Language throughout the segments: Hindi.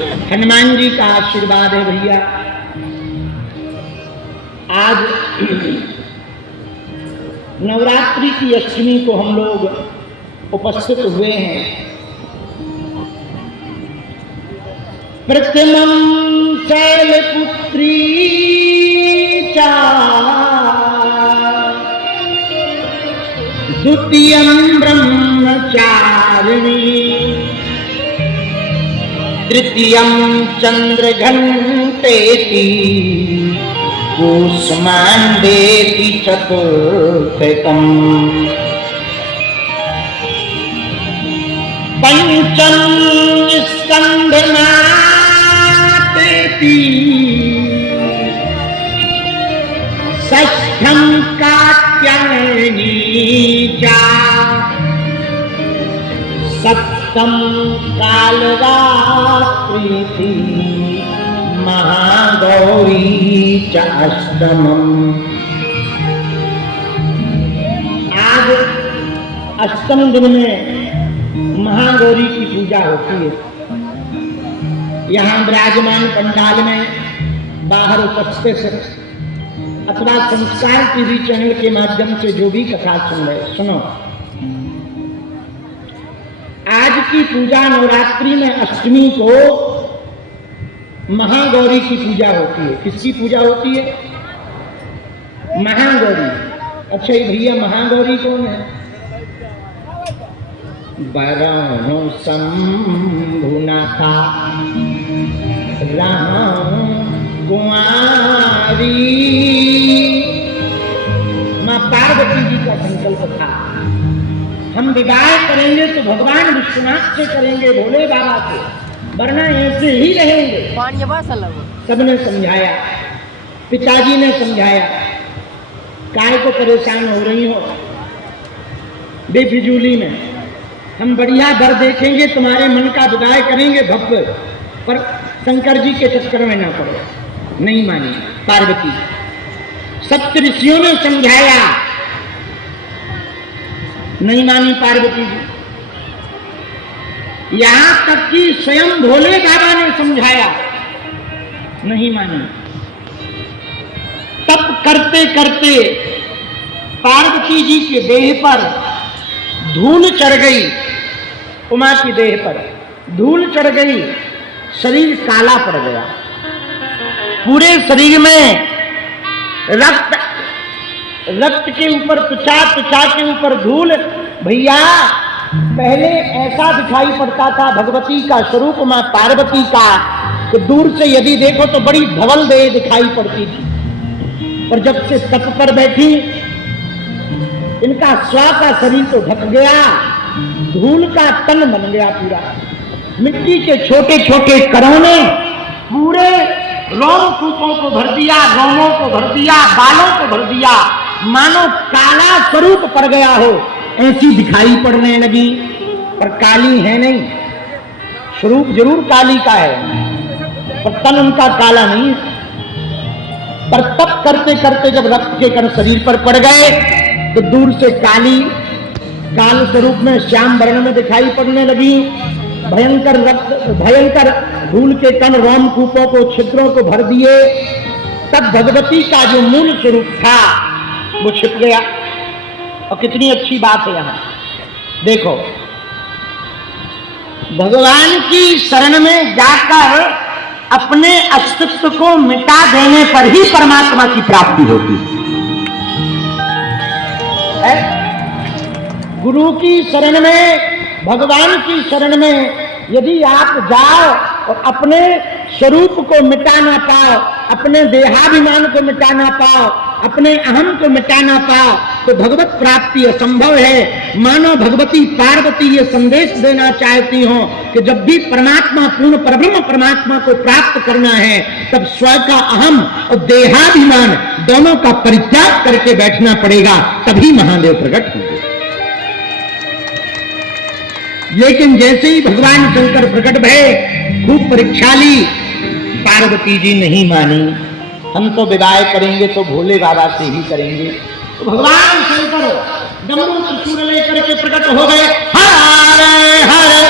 हनुमान जी का आशीर्वाद है भैया। आज नवरात्रि की अष्टमी को हम लोग उपस्थित हुए हैं। प्रथमं शैलपुत्री चा द्वितीयं ब्रह्मचारिणी तृतीयं चंद्रघंटेति कूष्मांडेति चतुर्थकम् पंचम स्कंधमातेति षष्ठं कात्यायनी च सप्तम कालरात्रि महागौरी च अष्टमम्। आज अष्टम दिन में महागौरी की पूजा होती है। यहाँ विराजमान पंडाल में बाहर उपस्थित अथवा संस्कार टीवी चैनल के माध्यम से जो भी कथा सुन रहे सुनो। आज की पूजा नवरात्रि में अष्टमी को महागौरी की पूजा होती है। किसकी पूजा होती है? महागौरी। अच्छा ये भैया महागौरी कौन है? बरहु शंभुनाथा राम कुमारी। मां पार्वती जी का संकल्प था, हम विवाह करेंगे तो भगवान विश्वनाथ से करेंगे, भोले बाबा से, वरना ऐसे ही रहेंगे। सबने समझाया, पिताजी ने समझाया, काय को परेशान हो रही हो बेफिजूली में, हम बढ़िया वर देखेंगे, तुम्हारे मन का विवाह करेंगे भव्य, पर शंकर जी के चक्कर में ना पड़ो। नहीं मानी पार्वती। सप्त ऋषियों ने समझाया, नहीं मानी पार्वती जी। यहां तक कि स्वयं भोले बाबा ने समझाया, नहीं मानी। तब करते करते पार्वती जी के देह पर धूल चढ़ गई, उमा की देह पर धूल चढ़ गई, शरीर काला पड़ गया, पूरे शरीर में रक्त के ऊपर त्वचा, त्वचा के ऊपर धूल। भैया पहले ऐसा दिखाई पड़ता था भगवती का स्वरूप मां पार्वती का, तो दूर से यदि देखो तो बड़ी धवल देह दिखाई पड़ती थी, पर जब से तप पर बैठी इनका स्वा का शरीर तो ढक गया, धूल का तन बन गया पूरा। मिट्टी के छोटे छोटे कणों ने पूरे रोमकूपों को भर दिया, रोमों को भर दिया, बालों को भर दिया, मानो काला स्वरूप पड़ गया हो ऐसी दिखाई पड़ने लगी। पर काली है नहीं, स्वरूप जरूर काली का है, पर तन उनका काला नहीं। पर तप करते करते जब रक्त के कण शरीर पर पड़ गए तो दूर से काली काल स्वरूप में श्याम वर्ण में दिखाई पड़ने लगी। भयंकर धूल के कण रोमकूपों को, छिद्रों को भर दिए। तब भगवती का जो मूल स्वरूप था वो छिप गया। और कितनी अच्छी बात है यहाँ देखो, भगवान की शरण में जाकर अपने अस्तित्व को मिटा देने पर ही परमात्मा की प्राप्ति होती है। गुरु की शरण में, भगवान की शरण में यदि आप जाओ और अपने स्वरूप को मिटा ना पाओ, अपने देहाभिमान को मिटा ना पाओ, अपने अहम को मिटा ना पाओ, तो भगवत प्राप्ति असंभव है। मानो भगवती पार्वती ये संदेश देना चाहती हो कि जब भी परमात्मा, पूर्ण परब्रह्म परमात्मा को प्राप्त करना है, तब स्वयं का अहम और देहाभिमान दोनों का परित्याग करके बैठना पड़ेगा, तभी महादेव प्रकट होंगे। लेकिन जैसे ही भगवान शंकर प्रकट भये, खूब परीक्षा ली, पार्वती जी नहीं मानी। हम तो विवाह करेंगे तो भोले बाबा से ही करेंगे। तो भगवान शंकर डमरू त्रिशूल लेकर के प्रकट हो गए। हरे हरे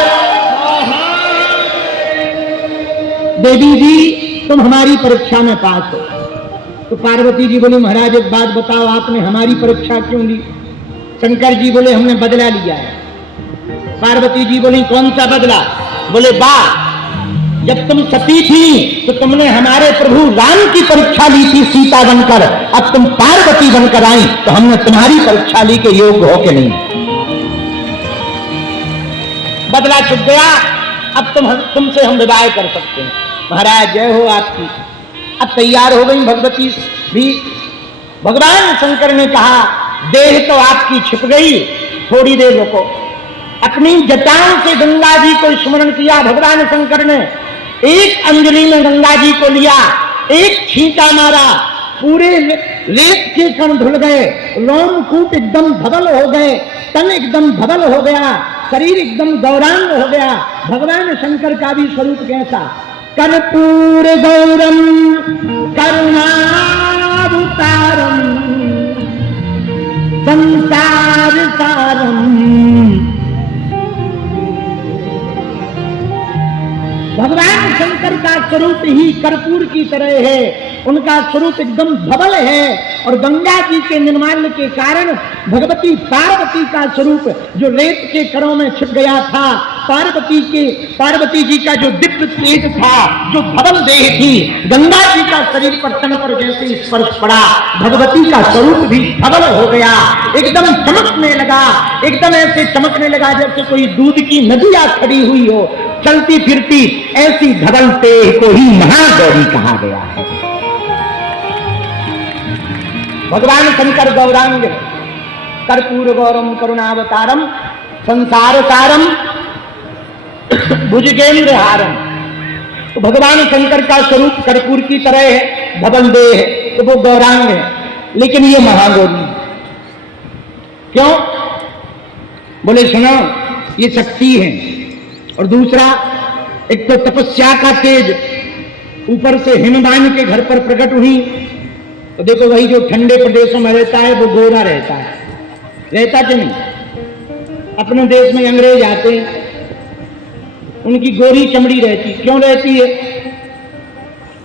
देवी जी तुम हमारी परीक्षा में पास हो। तो पार्वती जी बोली महाराज एक बात बताओ, आपने हमारी परीक्षा क्यों ली? शंकर जी बोले हमने बदला लिया है। पार्वती जी बोली कौन सा बदला? बोले बा, जब तुम सती थी तो तुमने हमारे प्रभु राम की परीक्षा ली थी सीता बनकर, अब तुम पार्वती बनकर आई तो हमने तुम्हारी परीक्षा ली के योग्य हो के नहीं। बदला चुक गया, अब तुमसे हम विवाह कर सकते हैं। महाराज जय हो आपकी। अब तैयार हो गई भगवती भी। भगवान शंकर ने कहा देह तो आपकी छिप गई, थोड़ी देर रुको। अपनी जटाओं से गंगा जी को स्मरण किया भगवान शंकर ने। एक अंजलि में गंगा जी को लिया, एक छींटा मारा, पूरे रेत के कण धुल गए, रोमकूप एकदम धवल हो गए, तन एकदम धवल हो गया, शरीर एकदम गौरांग हो गया। भगवान शंकर का भी स्वरूप कैसा? कर्पूर गौरम करुणावतारम संसार सारम। भगवान शंकर का स्वरूप ही कर्पूर की तरह है, उनका स्वरूप एकदम धवल है। और गंगा जी के निर्माण के कारण भगवती पार्वती का स्वरूप जो रेत के कणों में छिप गया था, पार्वती जी का जो दिव्य तेज था, जो धवल देह थी, गंगा जी का शरीर पर तन पर जैसे स्पर्श पड़ा, भगवती का स्वरूप भी धवल हो गया, एकदम चमकने लगा। एकदम ऐसे चमकने लगा जैसे कोई दूध की नदियां खड़ी हुई हो, चलती फिरती। ऐसी धवल देह को ही महागौरी कहा गया है। भगवान शंकर गौरांग, कर्पूर गौरम करुणावतारम संसार सारम भुजगेंद्र हारम। तो भगवान शंकर का स्वरूप कर्पूर की तरह है, धवल देह है, तो वो गौरांग है, लेकिन ये महागौरी क्यों? बोले सुनो, ये शक्ति है। और दूसरा, एक तो तपस्या का तेज, ऊपर से हिमवान के घर पर प्रकट हुई। तो देखो वही जो ठंडे प्रदेशों में रहता है वो गोरा रहता है, रहता कि नहीं? अपने देश में अंग्रेज आते हैं, उनकी गोरी चमड़ी रहती, क्यों रहती है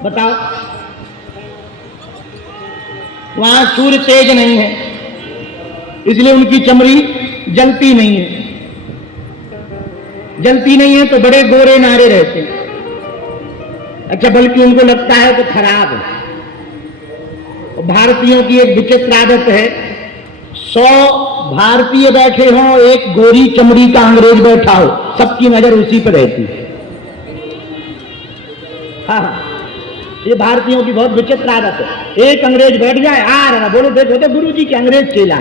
बताओ? वहां सूर्य तेज नहीं है, इसलिए उनकी चमड़ी जलती नहीं है। जलती नहीं है तो बड़े गोरे नारे रहते हैं। अच्छा, बल्कि उनको लगता है तो खराब है। भारतीयों की एक विचित्र आदत है, 100 भारतीय बैठे हों, एक गोरी चमड़ी का अंग्रेज बैठा हो, सबकी नजर उसी पर रहती है। हाँ, ये भारतीयों की बहुत विचित्र आदत है। एक अंग्रेज बैठ जाए, आ रहा बोलो देखो तो गुरु जी के अंग्रेज चेला है।